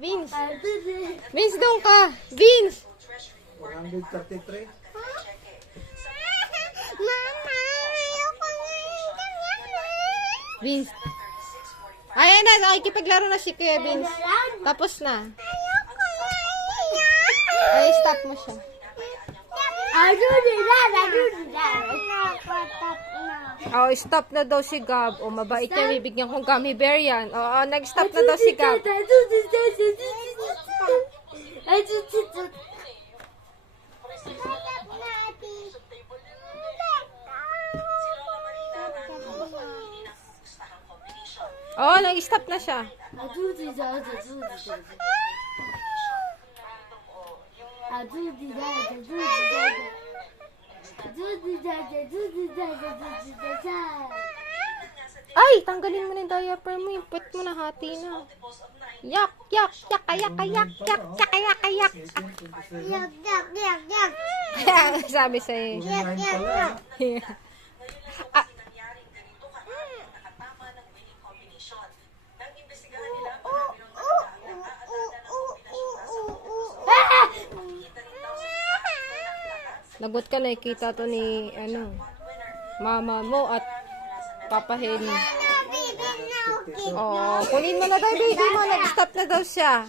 Vince. Vince, doon ka. Vince. 133. Mama, ayoko na. Vince. Ayan na, nakikipaglaro na si Kuya Vince. Tapos na. Ay, stop mo siya. Oh, stop na daw si Gab. Oh, mabait niya, bibigyan kong gummy bear yan. Oh, nag-stop na daw si Gab. Oh, nag-stop na siya. Ay, tanggalin mo na yung diaper mo. Yung puwet mo na hati na. Yak, yak, yak, yak, yak, yak, yak, yak, yak. Sabi sa'yo. Ah, lagot ka, nakikita to ni, mama mo at Papa Henny. Oh, kunin mo na daw, baby mo. Nag-stop na daw siya.